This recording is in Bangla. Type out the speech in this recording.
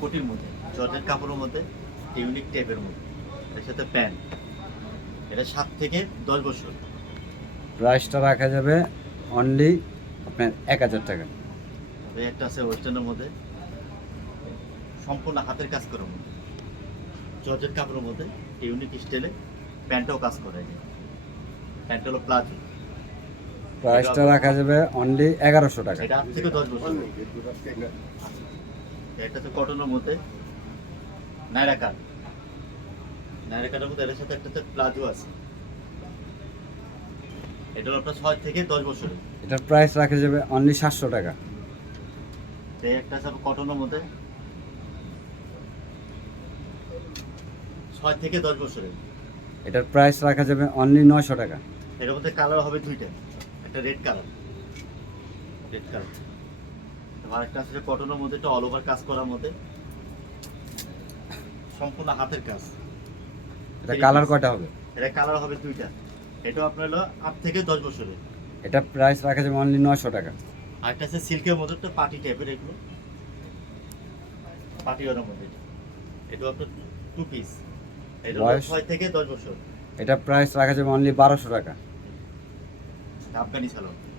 কোটির মধ্যে, জর্জেট কাপড়ের মধ্যে, ইউনিক টাইপের মধ্যে, এর সাথে প্যান্ট। এটা 7 থেকে 10 বছর। প্রাইসটা রাখা যাবে অনলি আপনার 1000 টাকা। এই একটা আছে ওয়েস্টার্নের মধ্যে, সম্পূর্ণ হাতের কাজ করার মধ্যে, জর্জেট কাপড়ের মধ্যে, ইউনিক স্টাইলে, প্যান্টটাও কাজ করে। প্যান্ট হলো প্লাজো। প্রাইসটা রাখা যাবে অনলি 1100 টাকা। এটা 8 থেকে 10 বছর। একটা হচ্ছে কটনের মধ্যে, নাইরা কাট। নাইরা কাটের মধ্যে এর সাথে একটা হচ্ছে প্লাজো আছে। এটা হলো আপনার 6 থেকে 10 বছরের। এটার প্রাইস রাখা যাবে অনলি 700 টাকা। এই একটা আছে কটনের মধ্যে, 6 থেকে 10 বছরের। এটার প্রাইস রাখা যাবে অনলি 900 টাকা। এর মধ্যে কালার হবে দুইটা, একটা রেড কালার, রেড কালার। আর একটা আছে কটনের মধ্যে, একটা অল ওভার কাজ করার মধ্যে, সম্পূর্ণ হাতের কাজ। এটা কালার কয়টা হবে? এটা কালার হবে দুইটা। এটা আপনার হলো 8 থেকে 10 বছরের। এটা প্রাইস রাখা যাবে অনলি 900 টাকা। আর একটা আছে সিল্কের মধ্যে, একটা পার্টি টাইপের, এগুলো পার্টি ওয়ারের মধ্যে। এটা আপনার 2 পিস। এটা বয়স? 6 থেকে 10 বছর। এটা প্রাইস রাখা যাবে অনলি 1200 টাকা। আফগানি সালোয়ার।